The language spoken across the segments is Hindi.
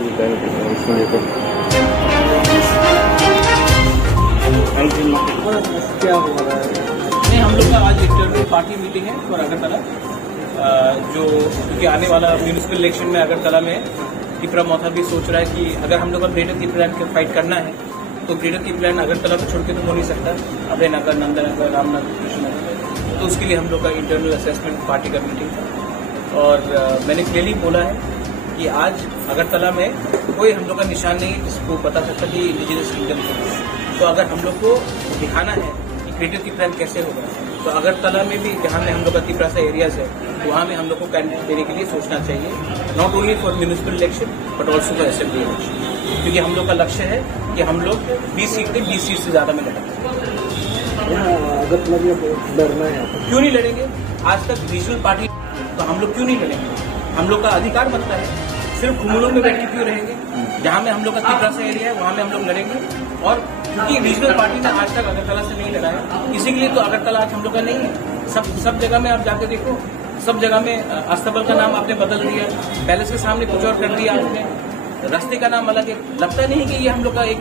आजकल इसको लेकर क्या हो रहा है? नहीं, हम लोग का आज इंटरनल पार्टी मीटिंग है और अगरतला जो क्योंकि आने वाला म्यूनिसिपल इलेक्शन में अगरतला में त्रिपुरा मोथा भी सोच रहा है कि अगर हम लोग का ग्रेटर त्रिपुरा के फाइट करना है तो ग्रेटर त्रिपुरा अगरतला को छोड़ के तो हो नहीं सकता। अभय नगर, नंदनगर, रामनगर, कृष्णनगर, तो उसके लिए हम लोग का इंटरनल असेसमेंट पार्टी का मीटिंग था और मैंने क्लियरली बोला है कि आज अगरतला में कोई हम लोग का निशान नहीं है जिसको पता सकता कि इंडिजिनस किंगडम है। तो अगर हम लोग को दिखाना है कि क्रिएटिव त्रिपुरा कैसे होगा तो अगरतला में भी जहाँ में हम लोग का त्रिपुरा से एरियाज है वहाँ में हम लोग को कैंडिडेट देने के लिए सोचना चाहिए, not only for municipal election but also for assembly election, क्योंकि हम लोग का लक्ष्य है कि हम लोग 20 सीट से ज्यादा में लड़ेंगे। अगरतला लड़ना है, क्यों नहीं लड़ेंगे? आज तक रीजनल पार्टी तो हम लोग क्यों नहीं लड़ेंगे? हम लोग का अधिकार बनता है, सिर्फ खुमलों में बैठ के क्यों रहेंगे? जहाँ में हम लोग का त्रिपुरा से एरिया है वहाँ में हम लोग लड़ेंगे। और क्योंकि रीजनल पार्टी ने आज तक अगरतला से नहीं लड़ा है, इसी के लिए तो अगरतला आज हम लोग का नहीं है। सब जगह में आप जाके देखो, सब जगह में अस्तबल का नाम आपने बदल दिया, पैलेस के सामने कुछ और कर दिया आपने, रास्ते का नाम अलग है। लगता नहीं कि ये हम लोग का एक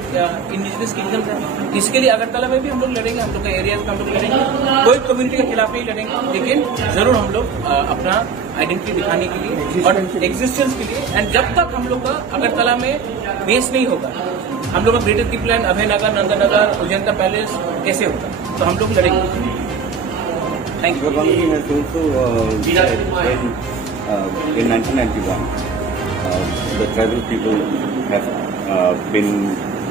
इंडिजिनस किंगडम है। इसके लिए अगरतला में भी हम लोग लड़ेंगे, हम लोग का एरियाज में हम लोग लड़ेंगे, कोई कम्युनिटी के खिलाफ नहीं लड़ेंगे, लेकिन जरूर हम लोग अपना आइडेंटिटी दिखाने के लिए और एग्जिस्टेंस के लिए। एंड जब तक हम लोग का अगरतला में बेस नहीं होगा, हम लोग का ग्रेटर त्रिपुरा, अभय नगर, नंदनगर, उजंता पैलेस कैसे होगा, तो हम लोग लड़ेंगे। Thank you. In 1991, the tribal people have been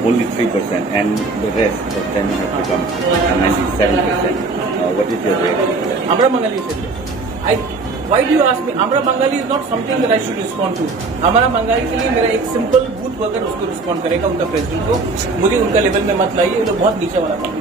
only 3%, and the rest of them have become 97%. What is your reaction? Amra Bengali is Why do you ask me? Amra Bengali is not something that I should respond to. हमारा बंगाली के लिए मेरा एक सिंपल बूथ वर्कर उसको रिस्पॉन्ड करेगा, उनका प्रेसिडेंट को। मुझे उनका लेवल में मत लाइए, वो लोग बहुत नीचे वाला काम